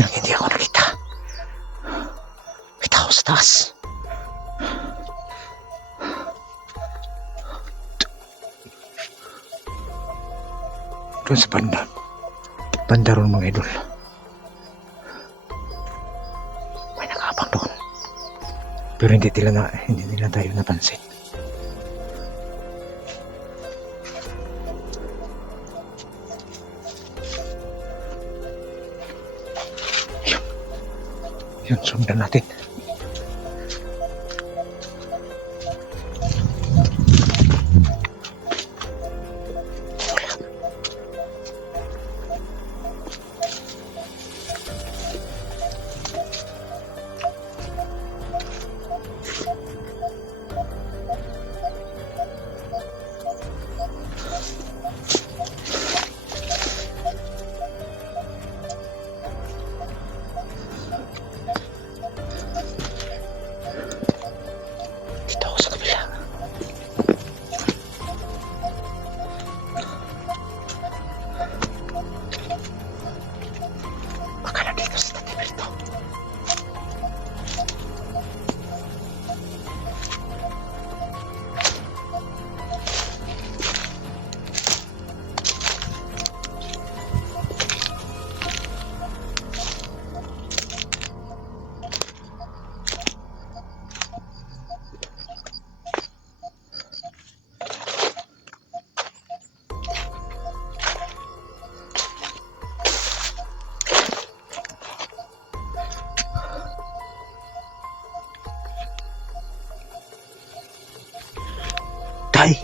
nang hindi ako nakita. May tao sa taas. Doon sa banda. Banda ron mga idol. May nakabang doon. Pero hindi nila tayo napansin. Yun, sundan natin. Dito ako sa kabila. Baka nandito sa Tatay Berto. Tay!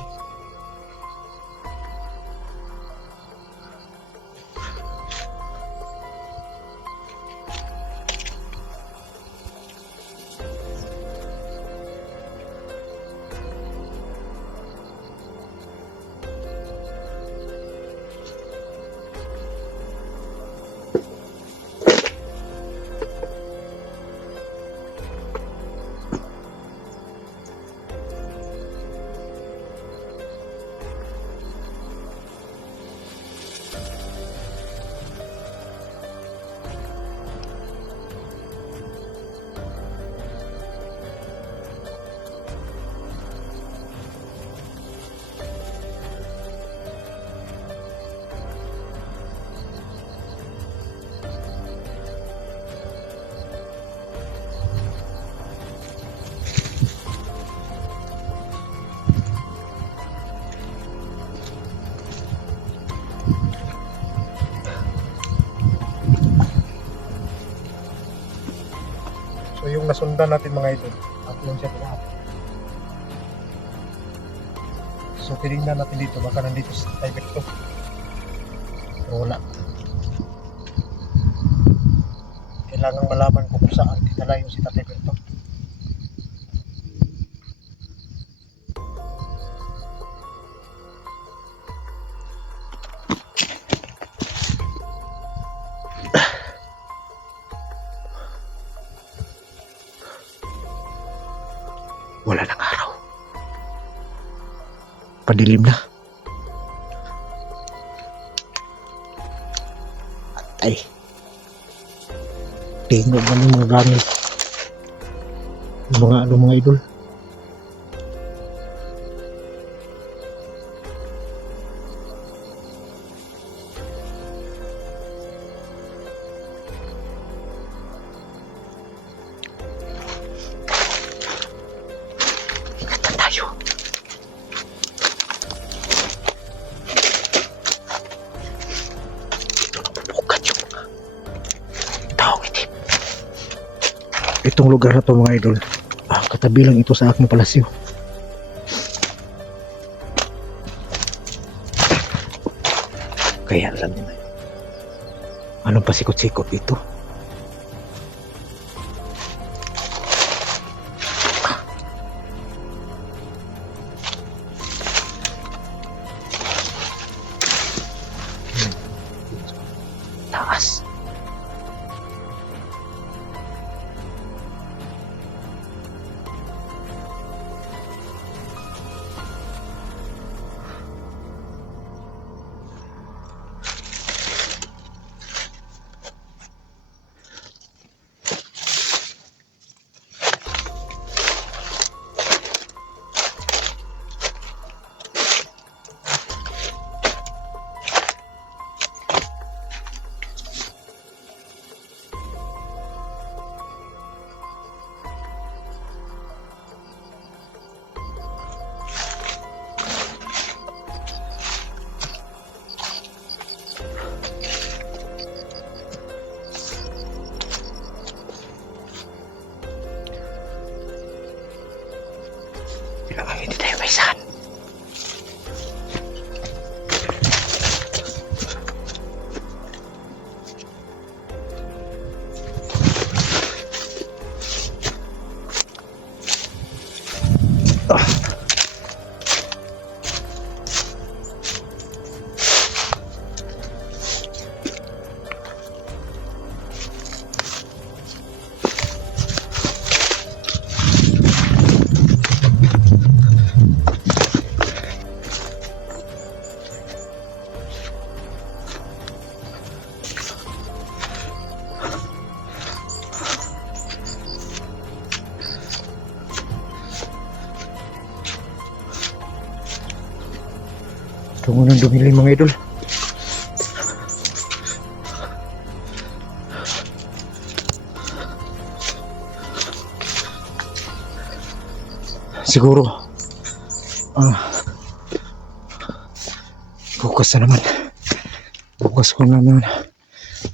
So yung nasundan natin mga idol, at yun siya lahat. So tinignan natin dito, baka nandito sa Tatay Berto. Pero wala. Kailangan malaman ko kung saan dinala yung si Tatay Berto. Wala nang araw. Padilim na. Ay. Tingnan mo ng mga gamit. Mga idol. Ingatan tayo. Ito nabubukat yung taong itim. Itong lugar na to mga idol, katabi lang ito sa aking palasyo. Kaya alam niyo na, anong pasikot-sikot dito? Taas. Tungo nang dumili mga idol. Siguro bukas na naman. Bukas ko na naman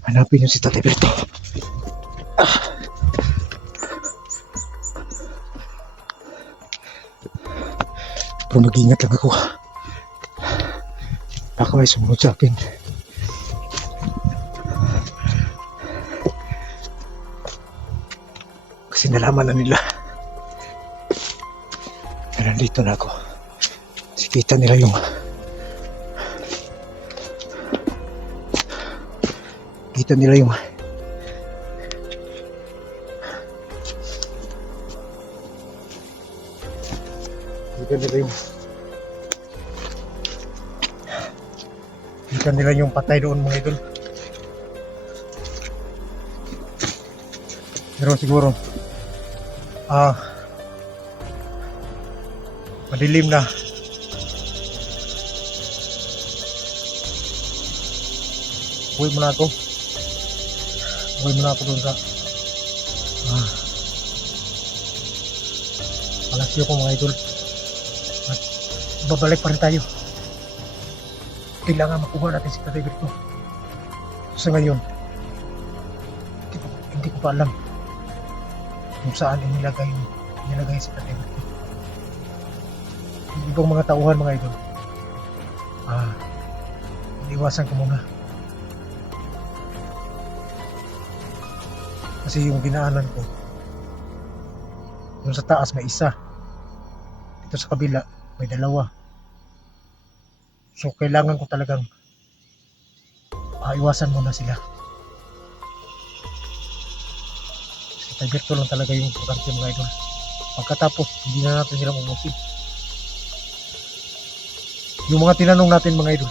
hanapin yung si Tatay Berto. Pero mag-ingat lang ako. Baka may sumunod sa akin. Kasi nalaman na nila na nandito na ako. Kasi kita nila yung kita nila yung patay doon mga idol. Pero siguro madilim na. Uwi muna ako doon sa palasyo ko mga idol. At babalik pa rin tayo. Kailangan makuha natin si Tatay Berto. Sa ngayon hindi ko pa alam kung saan inilagay si Tatay Berto. Yung ibang mga tauhan mga idol, iniwasan ko muna. Kasi yung dinaanan ko, yung sa taas may isa, dito sa kabila may dalawa. So kailangan ko talagang iwasan muna sila. Si Tatay Berto lang talaga yung importante mga idol. Pagkatapos hindi na natin silang umusin. Yung mga tinanong natin mga idol,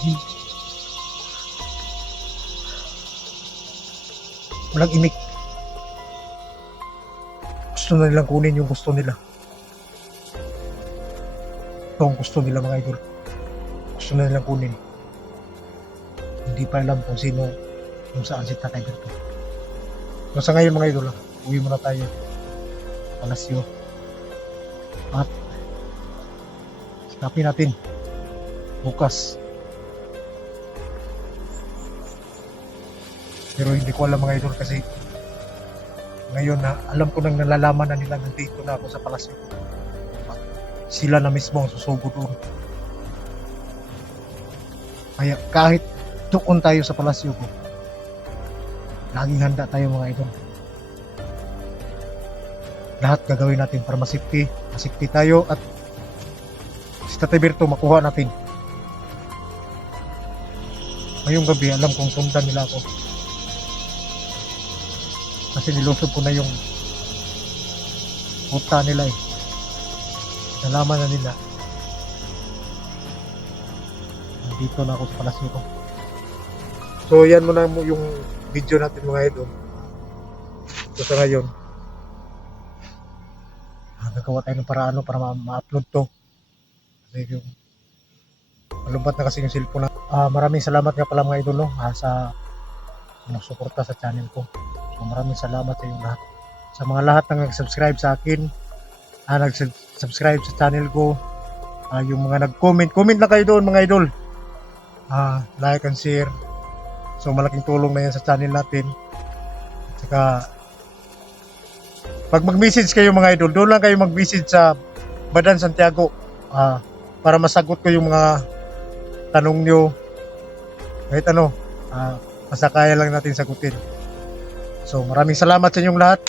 walang imik. Gusto na nilang kunin yung gusto nila. Ito ang gusto nila mga idol. Gusto na nilang kunin. Hindi pa alam kung sino, kung saan si Tatay Berto. So sa ngayon mga idol, uwi muna tayo palasyo at sikapin natin bukas. Pero hindi ko alam mga idol kasi ngayon na alam ko nang nalalaman na nila nandito na ako sa palasyo. Sila na mismo ang susubo doon. Kaya kahit doon tayo sa palasyo ko, laging handa tayo mga idol. Lahat gagawin natin para masipti tayo at si Tatay Berto makuha natin. Ngayong gabi alam kong sundan nila ako. Kasi nilusob ko na yung puta nila eh. Nalaman na nila. Nandito na ako sa palasyo ko. So yan muna yung video natin mga idol. So sa ngayon, nagawa tayo ng paraan para ma-upload to. Kasi yung malumpat na kasi yung cellphone na. Maraming salamat nga pala mga idol sa nagsuporta sa channel ko. So maraming salamat sa inyo lahat. Sa mga lahat na nag-subscribe sa akin, nag-subscribe sa channel ko, yung mga nag-comment lang kayo doon mga idol. Like and share. So malaking tulong na yan sa channel natin. At saka pag mag-message kayo mga idol, doon lang kayo mag-message sa Badan Santiago para masagot ko yung mga tanong nyo. Kahit basta kaya lang natin sagutin. So maraming salamat sa inyong lahat.